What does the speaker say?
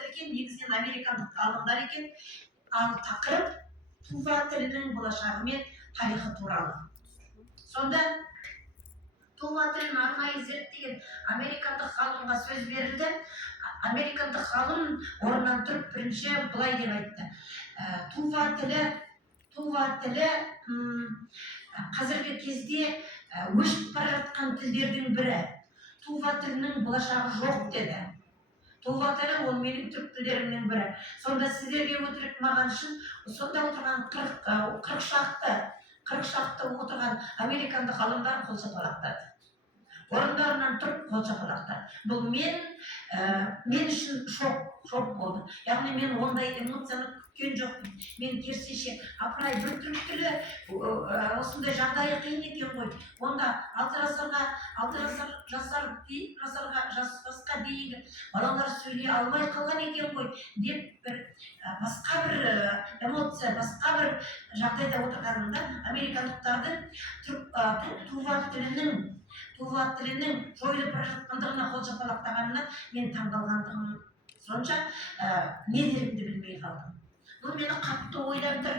отыр екен, негізінен американдық ғалымдар екен. Ал тақырып Тува тілінің болашағы мен тарихы туралы. Сонда Тува тілін арнайы зерттеген американдық ғалымға сөз берілді. Американдық ғалым орнынан тұрып бірінші былай деп айтты. Тува тілі қазіргі кезде өшіп бара жатқан тілдердің бірі. Тува тілінің болашағы жоқ деді. Тува тілі ол менің түрік тілдерімнің бірі. Сонда сіздерге өтірік маған үшін сонда отырған 40 шақты отырған американдық ғалымдар қол шапалақтады. Орындарынан тұрып қол шапалақтады. Бұл мен үшін шок болды. Яғни мен ондай эмоцияны күткен жоқпын. Мен керісінше апырай бір түрік тілі осындай жағдайы қиын екен ғой. Онда 6 жасқа дейінгі балалар сөйлей алмай қалған екен ғой деп басқа бір эмоция, басқа бір жағдайда отырғанымда американдықтардың Тува тілінің жойылып бара жатқандығына қол шапалақтағанына мен таңғалғандығым сонша не дерімді білмей қалдым. Бұл мені қатты ойландырды.